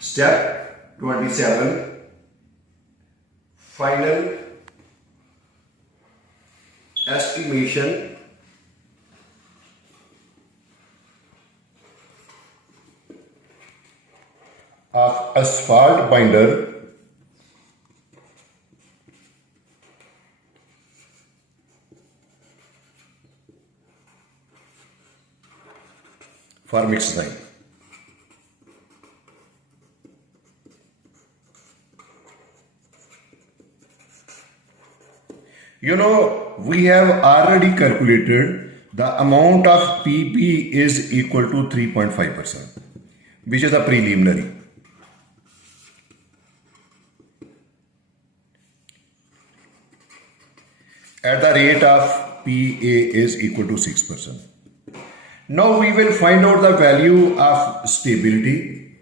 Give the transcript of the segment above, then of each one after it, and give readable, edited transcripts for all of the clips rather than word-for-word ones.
Step 27. Final estimation of asphalt binder for mixed design. You know, we have already calculated the amount of PB is equal to 3.5%, which is a preliminary. At the rate of PA is equal to 6%. Now we will find out the value of stability.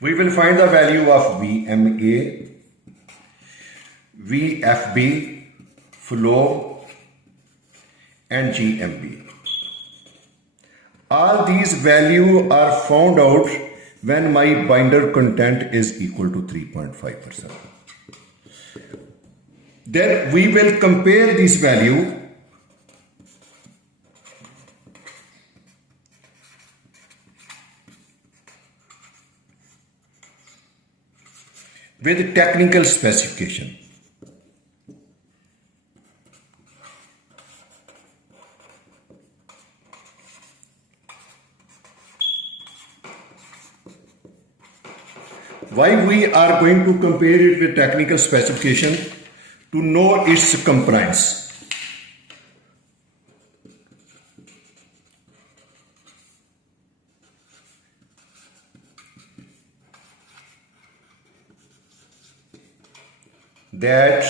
We will find the value of VMA, VFB, flow, and GMB. All these values are found out when my binder content is equal to 3.5%. Then we will compare this value with technical specification. Why we are going to compare it with technical specification? To know its compliance. That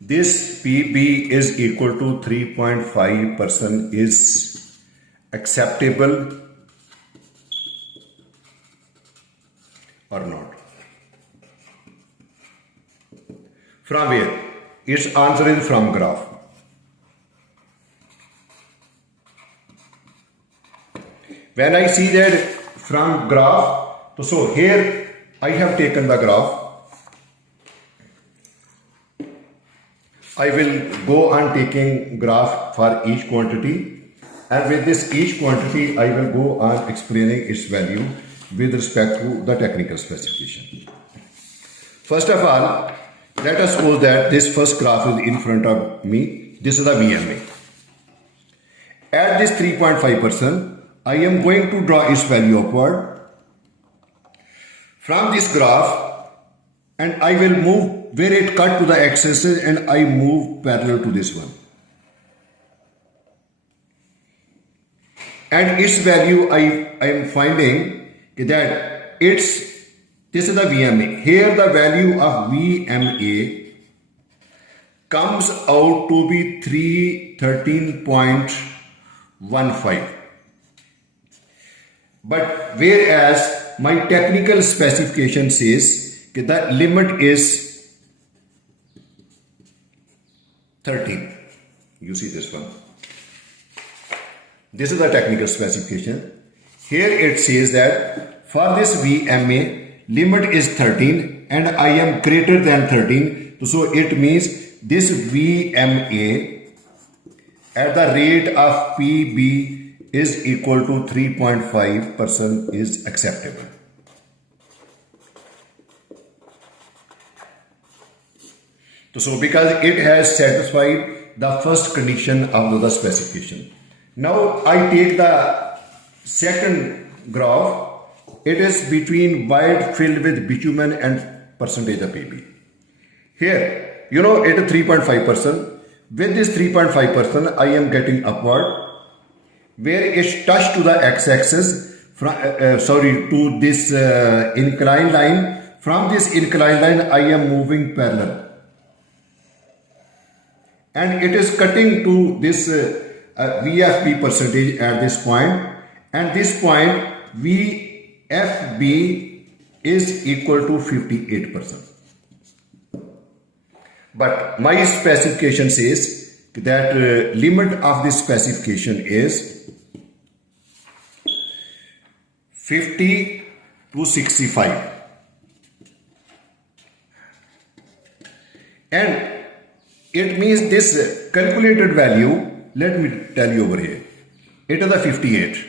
this PB is equal to 3.5% is acceptable or not. From where? Its answer is from graph. When I see that from graph, so here I have taken the graph. I will go on taking graph for each quantity, and with this each quantity I will go on explaining its value with respect to the technical specification. First of all, let us suppose that this first graph is in front of me. This is the VMA. At this 3.5%, I am going to draw its value upward from this graph, and I will move where it cut to the x-axis, and I move parallel to this one. And its value I am finding that this is the VMA. Here the value of VMA comes out to be 313.15. But whereas my technical specification says that the limit is 13. You see this one. This is the technical specification. Here it says that for this VMA, limit is 13 and I am greater than 13. So it means this VMA at the rate of PB is equal to 3.5% is acceptable. So because it has satisfied the first condition of the specification. Now I take the second graph. It is between void filled with bitumen and percentage of PB. Here, you know, it is 3.5%. With this 3.5%, I am getting upward, where it's touched to the x-axis, to this inclined line. From this inclined line, I am moving parallel. And it is cutting to this VFB percentage at this point. And this point, VFB is equal to 58%. But my specification says that limit of this specification is 50 to 65, and it means this calculated value, let me tell you over here, it is a 58,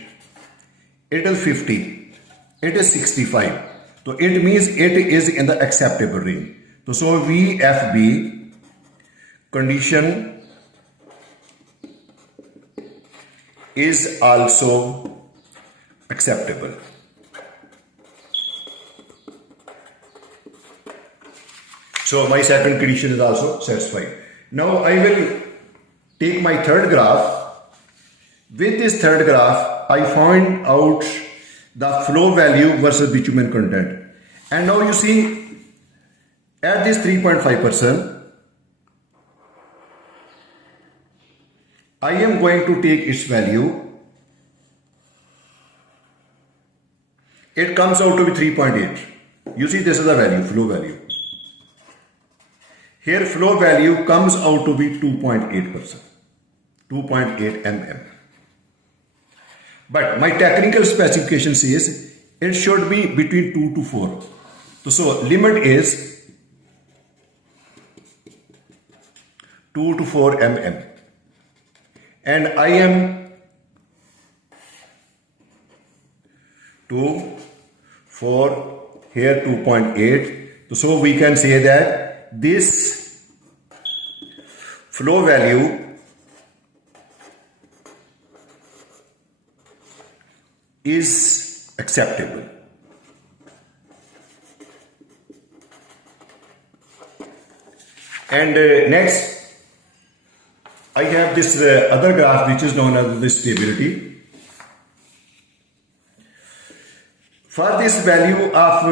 it is 50, it is 65, so it means it is in the acceptable range. So VFB condition is also acceptable. So my second condition is also satisfied. Now I will take my third graph. With this third graph, I find out the flow value versus bitumen content. And now you see, at this 3.5%, I am going to take its value. It comes out to be 3.8. You see, this is the value, flow value. Here flow value comes out to be 2.8%, 2.8 mm. But my technical specification says it should be between 2 to 4. So limit is 2 to 4 mm. And I am 2, 4, here 2.8. So we can say that this flow value is acceptable. And next, I have this other graph which is known as the stability. For this value of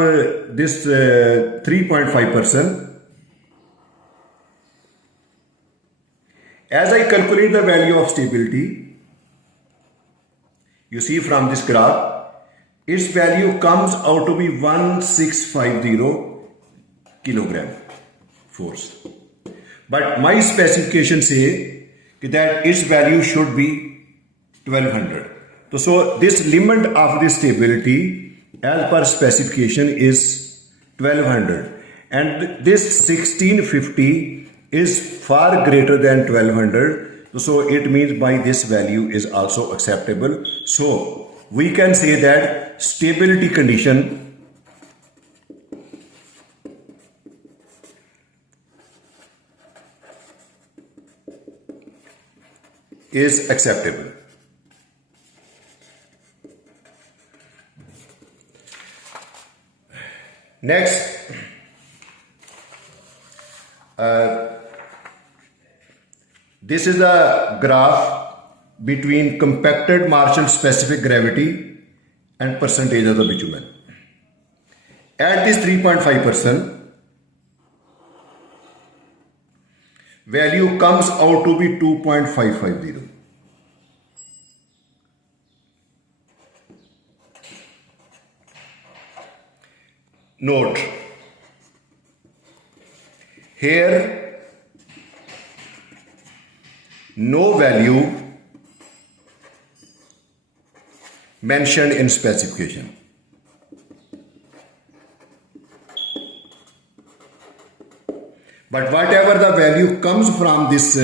this 3.5%, as I calculate the value of stability, you see from this graph, its value comes out to be 1650 kilogram force. But my specification say that its value should be 1200. So this limit of this stability as per specification is 1200, and this 1650 is far greater than 1200. So it means by this value is also acceptable. So we can say that stability condition is acceptable. Next, this is a graph between compacted Marshall specific gravity and percentage of the bitumen. At this 3.5%, value comes out to be 2.550. Note, here no value mentioned in specification. But whatever the value comes from this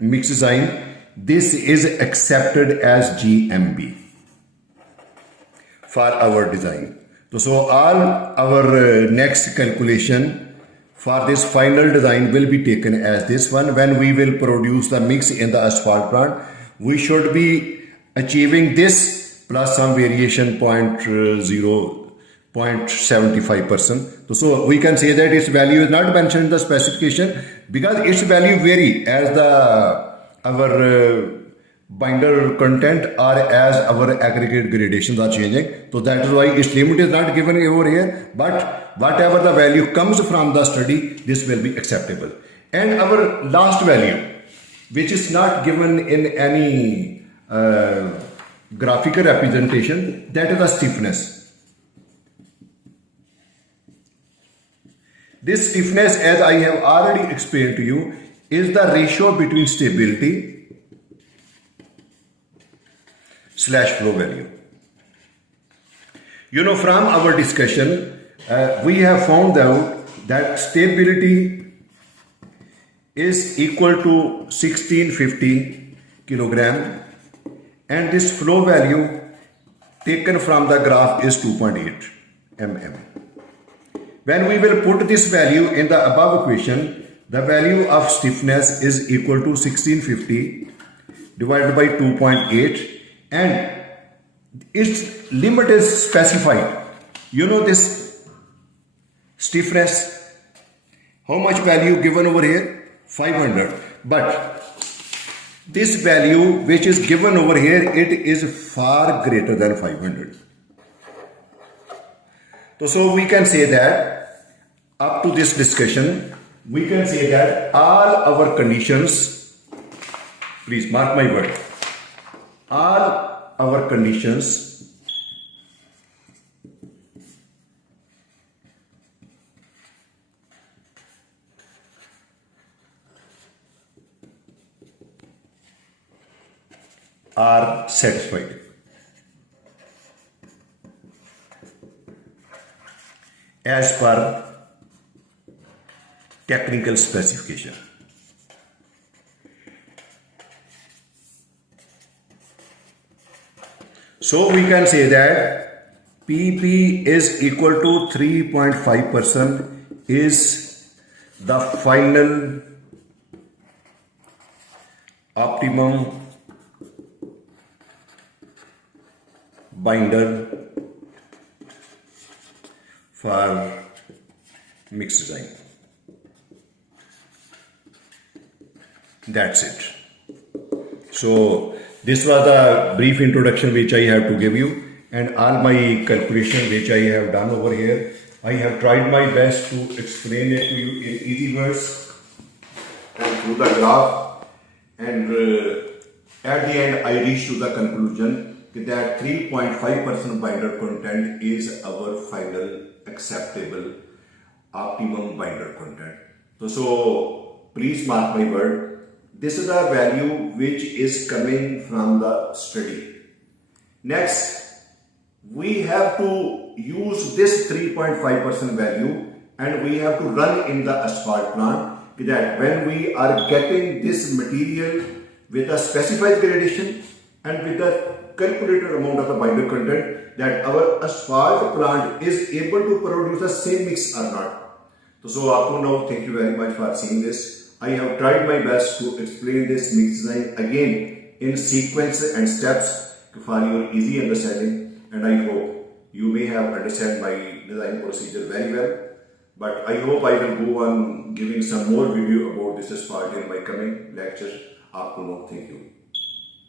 mix design, this is accepted as GMB for our design. So all our next calculation for this final design will be taken as this one. When we will produce the mix in the asphalt plant, we should be achieving this plus some variation 0.75%. So we can say that its value is not mentioned in the specification because its value vary as our binder content or as our aggregate gradations are changing. So that is why its limit is not given over here, but whatever the value comes from the study, this will be acceptable. And our last value, which is not given in any graphical representation, that is the stiffness. This stiffness, as I have already explained to you, is the ratio between stability slash flow value. You know, from our discussion, we have found out that stability is equal to 1650 kilogram, and this flow value taken from the graph is 2.8 mm. When we will put this value in the above equation, the value of stiffness is equal to 1650 divided by 2.8, and its limit is specified. You know this stiffness, how much value given over here? 500. But this value which is given over here, it is far greater than 500. So we can say that up to this discussion, we can say that all our conditions, please mark my word, all our conditions are satisfied. As per technical specification. So we can say that PP is equal to 3.5% is the final optimum binder for mix design. That's it. So this was the brief introduction which I have to give you, and all my calculation which I have done over here. I have tried my best to explain it to you in easy words and through the graph, and at the end I reached to the conclusion that 3.5% binder content is our final acceptable optimum binder content. So please mark my word, this is a value which is coming from the study. Next, we have to use this 3.5% value and we have to run in the asphalt plant, that when we are getting this material with a specified gradation and with the calculated amount of the binder content, that our asphalt plant is able to produce the same mix or not. So up to now, thank you very much for seeing this. I have tried my best to explain this mix design again in sequence and steps for your easy understanding, and I hope you may have understood my design procedure very well. But I hope I will go on giving some more video about this asphalt in my coming lecture. Up to now, thank you.